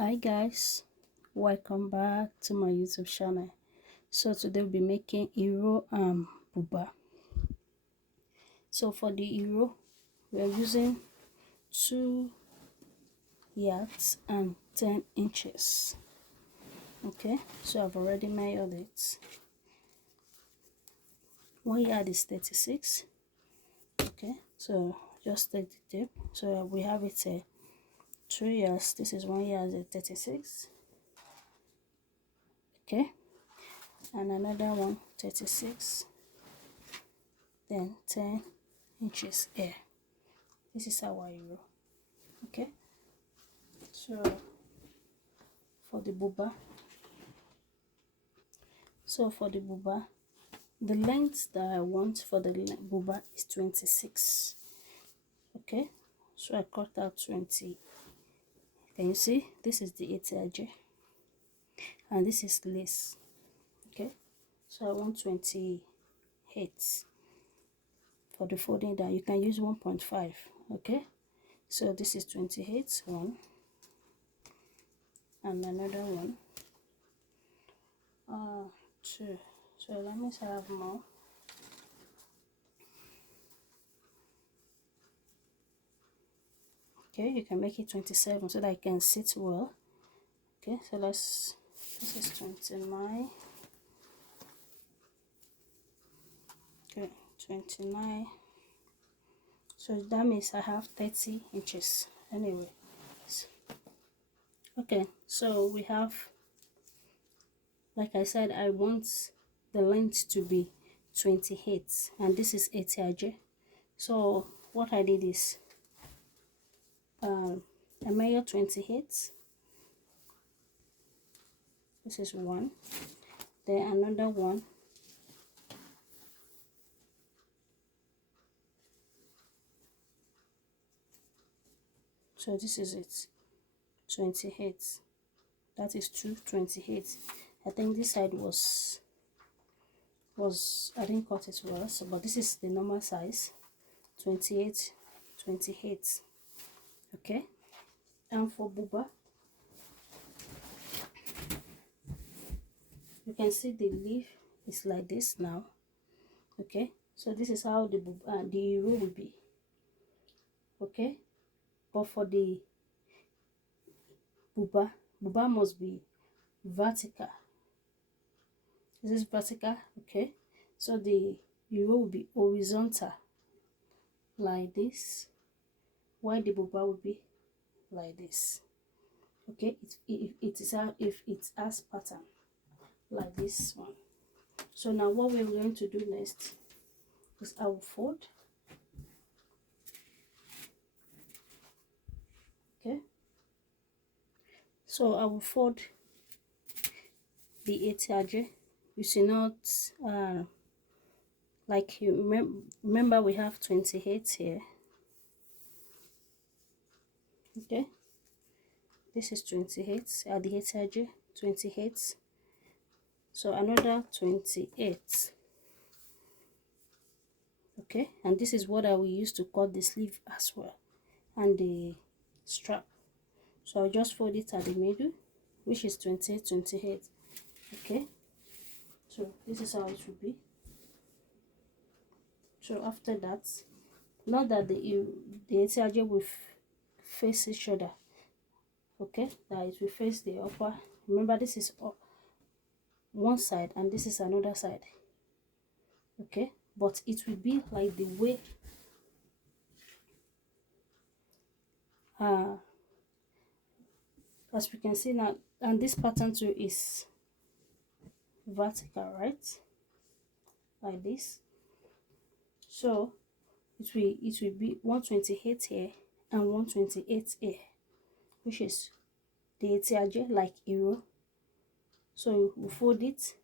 Hi guys, welcome back to my YouTube channel. So today we'll be making Euro buba. So for the Euro, we are using 2 yards and 10 inches. Okay, so I've already measured it. 1 yard is 36. Okay, so just take the tape. So we have it 2 yards. This is 1 yard is 36. Okay, and another one 36, then 10 inches here. This is our Euro. Okay, so for the buba, the length that I want for the buba is 26. Okay, so I cut out 20. Can you see? This is the etiage and this is lace. Okay, so I want 28 for the folding down. You can use 1.5. Okay, so this is 28, one, and another one, 2. So let me have more. Okay, you can make it 27 so that it can sit well. Okay, so this is 29. Okay, 29. So that means I have 30 inches anyway. Okay, so we have, like I said, I want the length to be 28 and this is etiage. So what I did is I measured 28. This is one, then another one, so this is it, 28. That is 228. I think this side was I didn't cut it well, so but this is the normal size, 28. Okay, and for buba, you can see the leaf is like this now. Okay, so this is how the buba, the Euro will be. Okay, but for the buba must be vertical. This is vertical. Okay, so the Euro will be horizontal like this, while the buba will be like this. Okay, if it has pattern like this one. So now what we're going to do next is I will fold. Okay, so I will fold the etiage. You should not like you remember we have 28 here. Okay, this is 28 at the etiage, 28. So another 28. Okay, and this is what I will use to cut the sleeve as well and the strap. So I'll just fold it at the middle, which is 28. Okay, so this is how it will be. So after that, not that the etiage will face each other. Okay, that it will face the upper. Remember, this is one side and this is another side. Okay, but it will be like the way as we can see now, and this pattern too is vertical, right, like this. So it will be 128 here and 128 here, which is the etiage like Euro. So we fold it.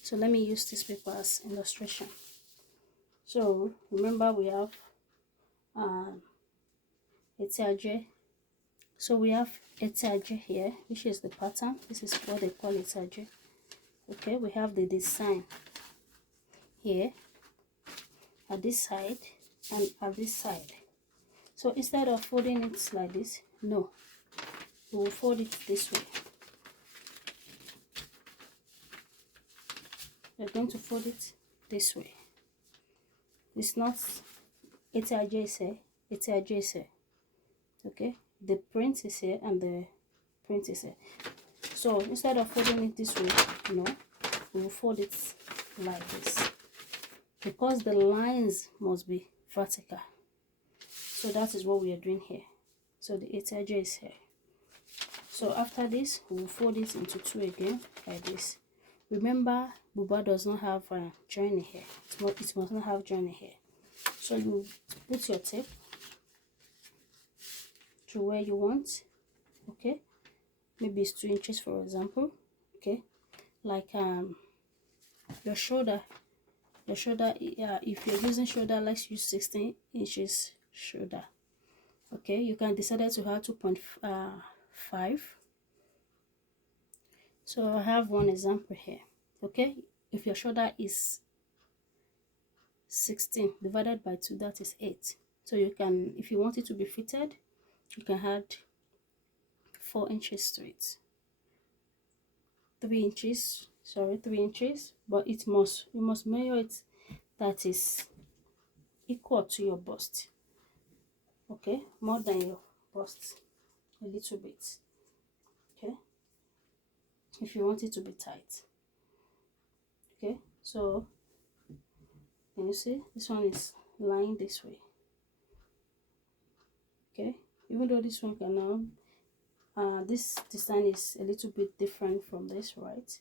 So let me use this paper as illustration. So remember we have etiage. So we have etiage here, which is the pattern. This is what they call etiage. Okay, we have the design here at this side and at this side. So instead of folding it like this, no, we will fold it this way. We're going to fold it this way. It's not ATRJ, okay? The print is here and the print is here. So instead of folding it this way, no, we will fold it like this, because the lines must be vertical. So that is what we are doing here. So the ATRJ is here. So after this, we will fold it into two again, like this. Remember, buba does not have a joining here. It must not have joining here. So you put your tape to where you want, okay? Maybe it's 2 inches, for example, okay? Like your shoulder, if you're using shoulder, let's use 16 inches shoulder, okay? You can decide to have 2.5. So I have one example here, okay? If your shoulder is 16 divided by 2, that is 8. So you can, if you want it to be fitted, you can add 4 inches to it. 3 inches, but you must measure it that is equal to your bust, okay? More than your bust a little bit, okay? If you want it to be tight, okay? So can you see this one is lying this way, okay? Even though this one can now this design is a little bit different from this, right?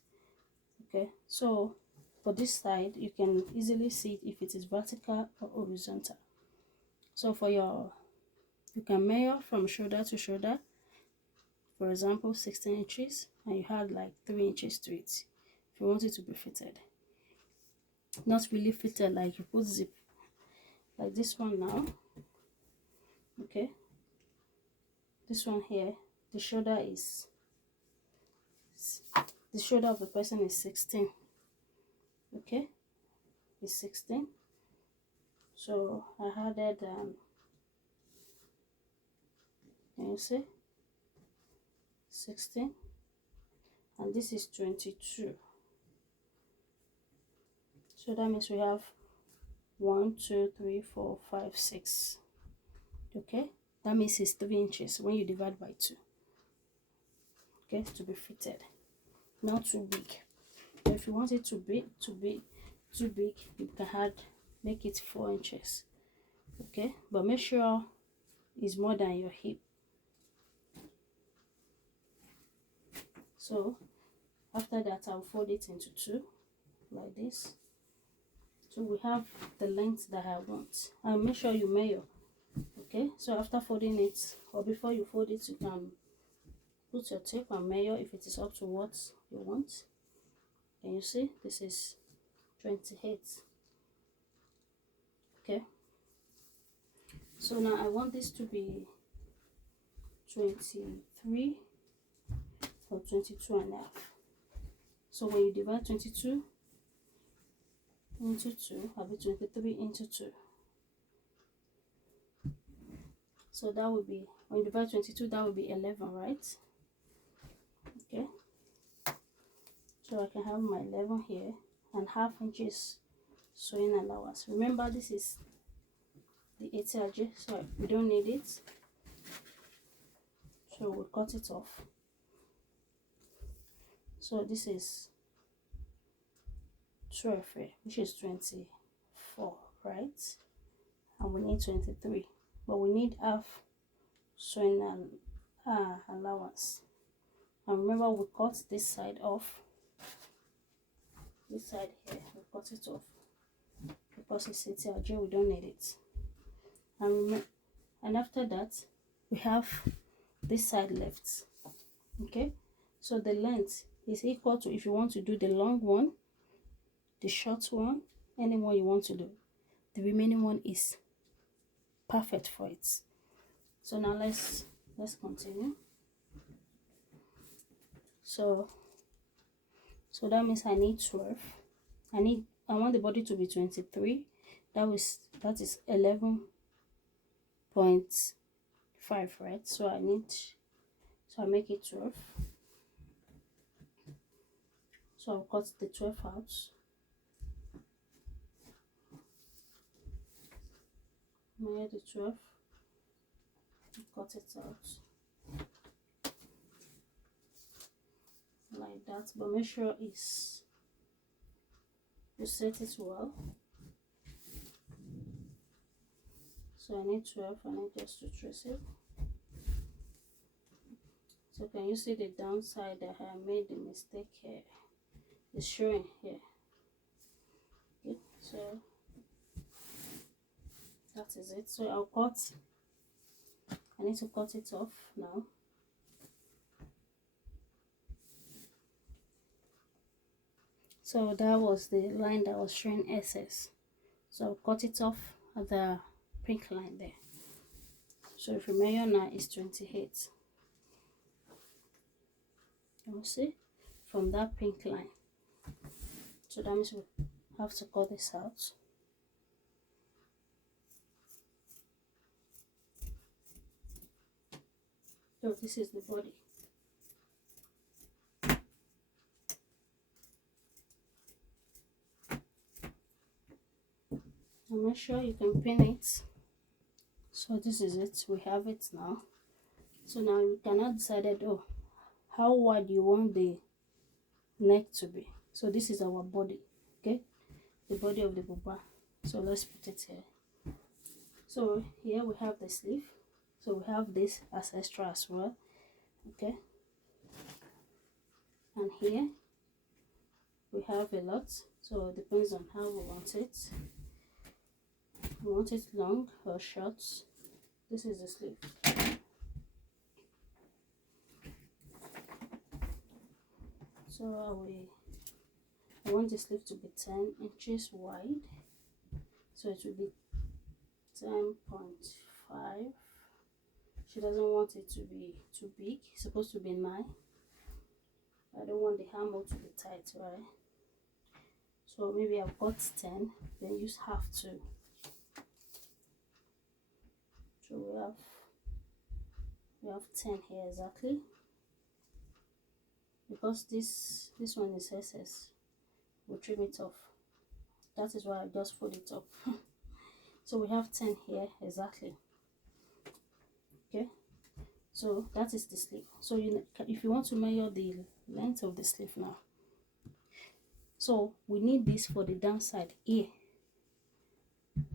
Okay, so for this side you can easily see if it is vertical or horizontal. So for you can measure from shoulder to shoulder, for example 16 inches, and you add like 3 inches to it if you want it to be fitted. Not really fitted like you put zip like this one now, okay? This one here, the shoulder of the person is 16, okay? It's 16. So I added can you see 16, and this is 22. So that means we have 1 2 3 4 5 6, okay? That means it's 3 inches when you divide by 2, okay, to be fitted. Not too big. But if you want it to be too big, you can make it 4 inches, okay? But make sure it's more than your hip. So after that, I'll fold it into 2 like this. So we have the length that I want, and make sure you measure, okay? So after folding it, or before you fold it, you can put your tape and measure if it is up to what you want. And you see this is 28, okay? So now I want this to be 23 or 22 and a half. So when you divide 22 into 2, I'll be 23 into 2. So that will be, when you divide 22, that will be 11, right? Okay. So I can have my 11 here, and half inches sewing allowance. Remember, this is the ATRJ, so we don't need it. So we'll cut it off. So this is 12 here, which is 24, right? And we need 23, but we need half sewing allowance. And remember, we cut this side off. This side here, we cut it off because it's ATRJ, we don't need it. And after that, we have this side left, okay? So the length is equal to, if you want to do the long one, the short one, any one you want to do, the remaining one is perfect for it. So now let's continue. So that means I need 12. I want the body to be 23. That is 11.5, right? So I need So I make it 12. So I'll cut the 12 out. Measure the 12, cut it out like that, but make sure you set it well. So I need 12, I need just to trace it. So can you see the downside that I made the mistake here? It's showing here. Okay, so that is it. So I'll cut. I need to cut it off now. So that was the line that was showing SS. So I'll cut it off at the pink line there. So if you measure now, it's 28. You see from that pink line. So that means we have to cut this out. So this is the body. And make sure you can pin it. So this is it. We have it now. So now you cannot decide, oh, how wide you want the neck to be. So this is our body, okay, the body of the buba. So let's put it here. So here we have the sleeve, so we have this as extra as well, okay, and here we have a lot, so it depends on how we want it. We want it long or short. This is the sleeve. So I want the sleeve to be 10 inches wide, so it will be 10.5. She doesn't want it to be too big. It's supposed to be 9. I don't want the armhole to be tight, right? So maybe I've got 10, then use half to. So we have 10 here exactly. Because this one is SS, we'll trim it off. That is why I just fold it up. So we have 10 here exactly. Okay, so that is the sleeve. So if you want to measure the length of the sleeve now, so we need this for the downside here.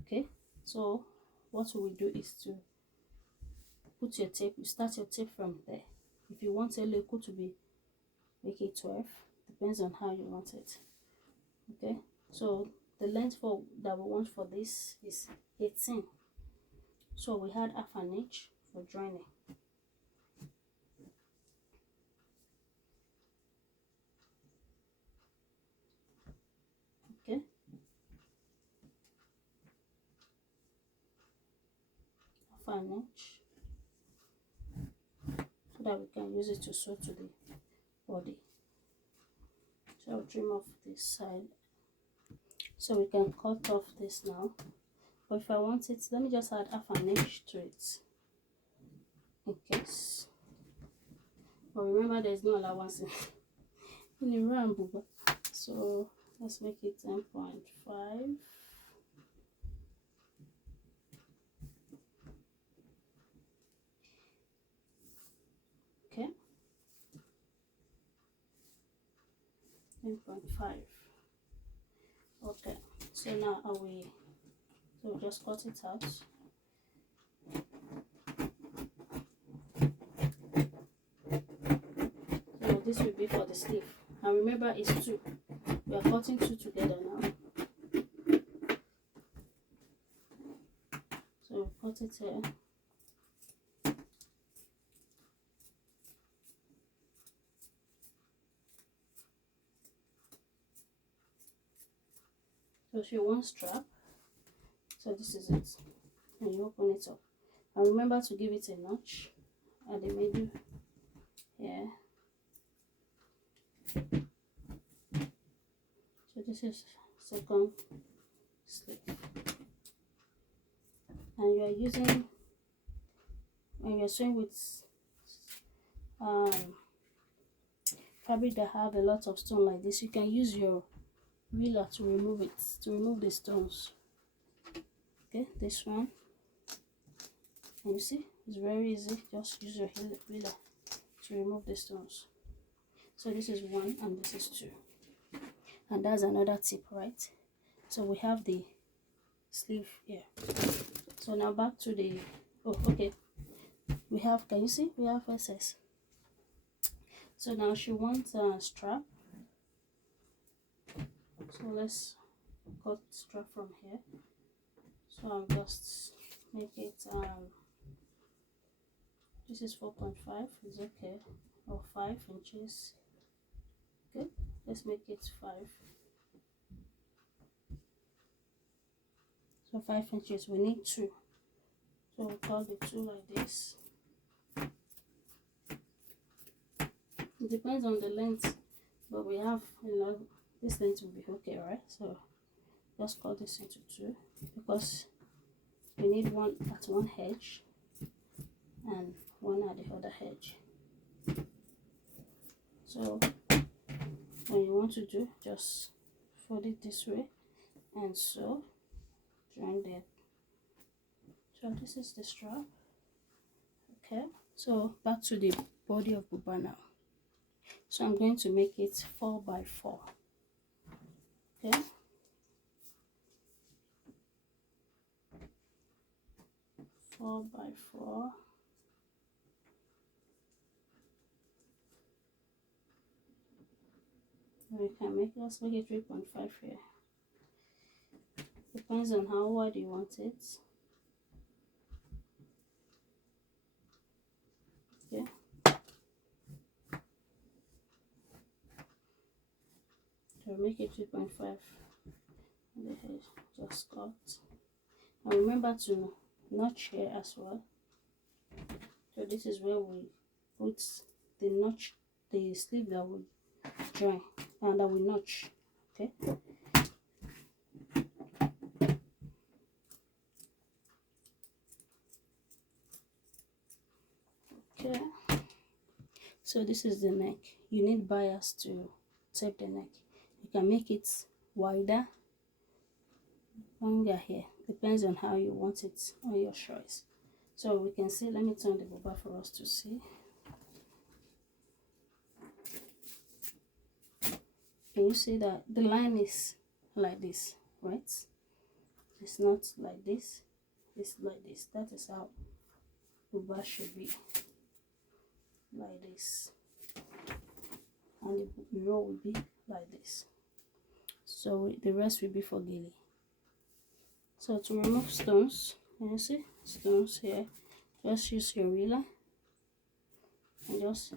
Okay, so what we will do is to put your tape. You start your tape from there. If you want a local to be, make it 12, depends on how you want it. Okay, so the length that we want for this is 18. So we had half an inch for joining. Okay, half an inch, so that we can use it to sew to the body. So I'll trim off this side, so we can cut off this now. But if I want it, let me just add half an inch to it in case. But remember, there's no allowance in the round buba. So let's make it 10.5. Okay, 10.5. Okay, so now so just cut it out. So this will be for the sleeve. And remember, it's 2. We are cutting 2 together now. So cut it here. So she wants strap. So this is it. And you open it up. And remember to give it a notch at the middle here. So this is second sleeve. And you are using, when you're sewing with fabric that have a lot of stone like this, you can use your ruler to remove it, to remove the stones. Okay, this one, and you see it's very easy. Just use your ruler to remove the stones. So this is one and this is two, and that's another tip, right? So we have the sleeve here. So now back to the, oh okay, we have, can you see we have SS. So now she wants a strap, so let's cut strap from here. So I'll just make it this is 4.5, is okay, or 5 inches. Okay, let's make it 5. So 5 inches, we need 2, so we'll cut the 2 like this. It depends on the length, but we have, you know, this length will be okay, right? So just cut this into 2 because we need one at one edge and one at the other edge. So when you want to do, just fold it this way and so join there. So this is the strap. Okay, so back to the body of buba now. So I'm going to make it 4 by 4. Okay, 4 by 4. We can make, let's make it 3.5 here. Depends on how wide you want it. Okay. So make it 3.5 on the head, just cut. And remember to notch here as well. So this is where we put the notch, the sleeve that we join and that we notch. Okay. Okay. So this is the neck. You need bias to tape the neck. You can make it wider, longer here. Depends on how you want it, on your choice. So we can see, let me turn the buba for us to see. Can you see that the line is like this, right? It's not like this, it's like this. That is how buba should be, like this, and the row will be like this. So the rest will be for gilly. So to remove stones, can you see stones here? Just use your ruler and just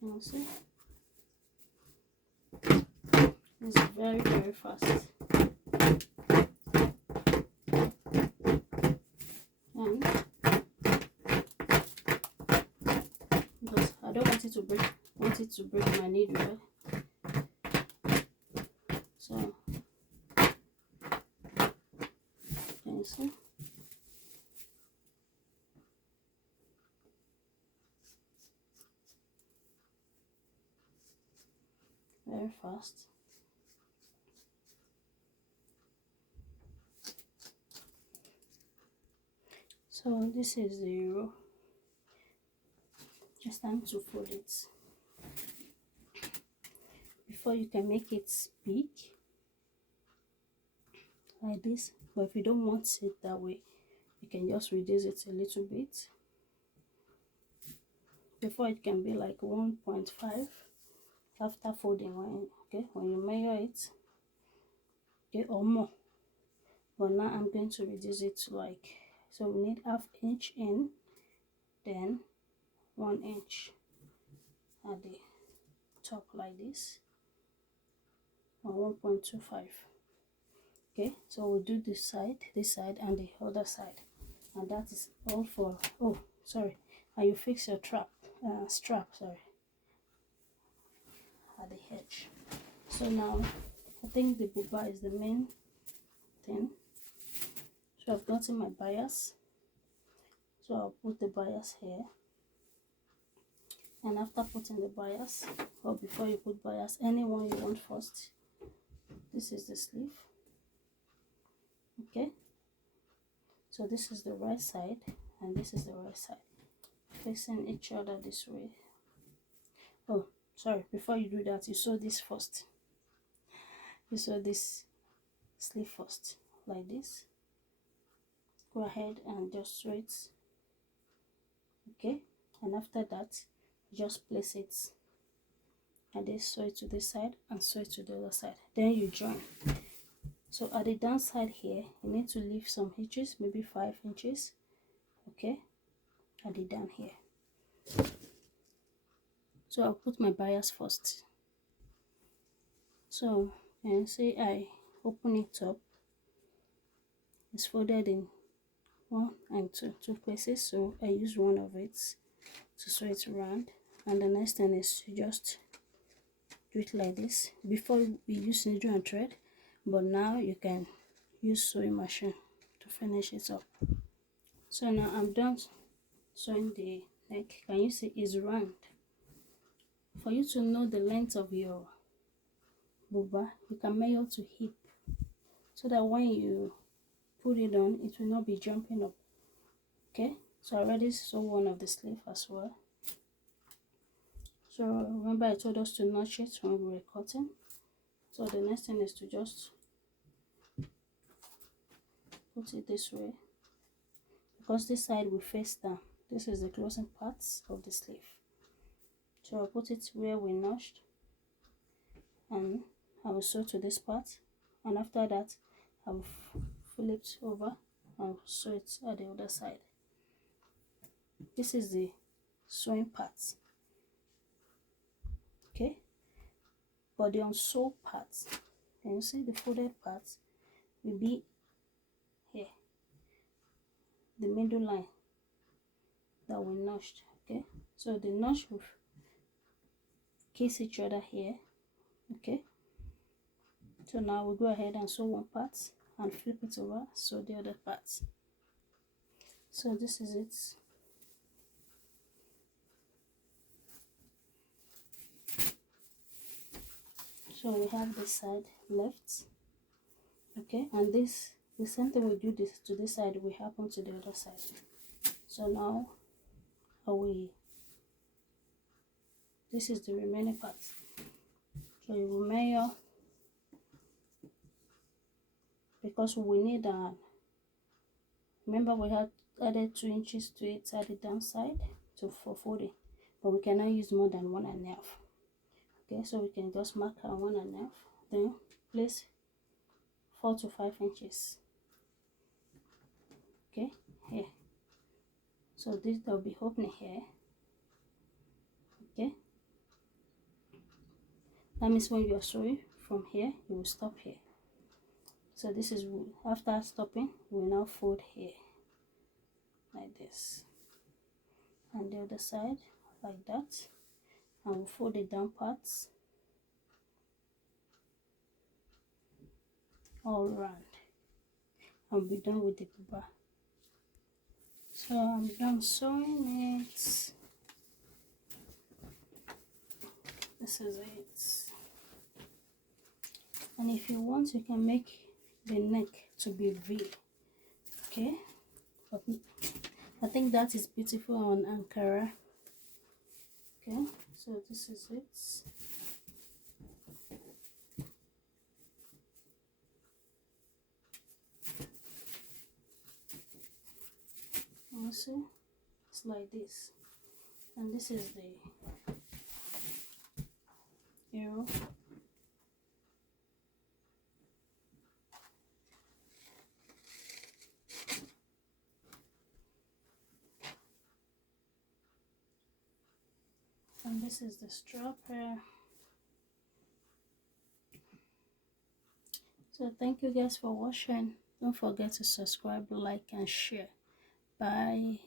you see, it's very, very fast. And because I don't want it to break my needle, right? So can you see? Very fast. So this is the row. Just time to fold it. Before you can make it big like this, but if you don't want it that way, you can just reduce it a little bit. Before it can be like 1.5 after folding, when you measure it, okay, or more. But now I'm going to reduce it to like, so we need ½ inch in, then 1 inch at the top like this, or 1.25. Okay, so we'll do this side and the other side, and that is all for, oh sorry, and you fix your strap, sorry, at the edge. So now I think the buba is the main thing. So I've gotten my bias, so I'll put the bias here. And after putting the bias, or before you put bias, anyone you want first, this is the sleeve. Okay, so this is the right side and this is the right side, facing each other this way. Oh, sorry, before you do that, you sew this first. You sew this sleeve first, like this. Go ahead and just sew it. Okay, and after that, just place it and then sew it to this side and sew it to the other side. Then you join. So at the down side here, you need to leave some inches, maybe 5 inches. Okay, at the down here. So I'll put my bias first. So and say I open it up. It's folded in 1 and 2 places, so I use one of it to sew it around. And the next thing is to just do it like this. Before we use needle and thread, but now you can use sewing machine to finish it up. So now I'm done sewing the neck. Can you see it's round? For you to know the length of your buba, you can measure to hip, so that when you put it on, it will not be jumping up. Okay, so I already sew one of the sleeve as well. So remember I told us to notch it when we were cutting. So the next thing is to just put it this way, because this side will face down. This is the closing parts of the sleeve. So I'll put it where we notched, and I will sew to this part, and after that I will flip it over and sew it at the other side. This is the sewing part. Okay, but the unsewn part, can you see the folded part will be here, the middle line that we notched. Okay, so the notch will kiss each other here. Okay, so now we'll go ahead and sew one part and flip it over, sew the other part. So this is it. So we have this side left. Okay, and this, the same thing we do this to this side will happen to the other side. So now this is the remaining part. So you will measure, because we need remember we had added 2 inches to it at the downside for folding, but we cannot use more than 1.5. Okay, so we can just mark our 1.5, then place 4 to 5 inches. Okay, here. So this will be opening here. Okay, that means when you are sewing from here, you will stop here. So this is, after stopping, we will now fold here like this, and the other side like that, and we'll fold the down parts all around, and be done with the buba. So I'm done sewing it. This is it. And if you want, you can make the neck to be V. Okay, but I think that is beautiful on Ankara. Okay, so this is it. You see, it's like this, and this is the arrow. And this is the strap here. So thank you guys for watching. Don't forget to subscribe, like, and share. Bye.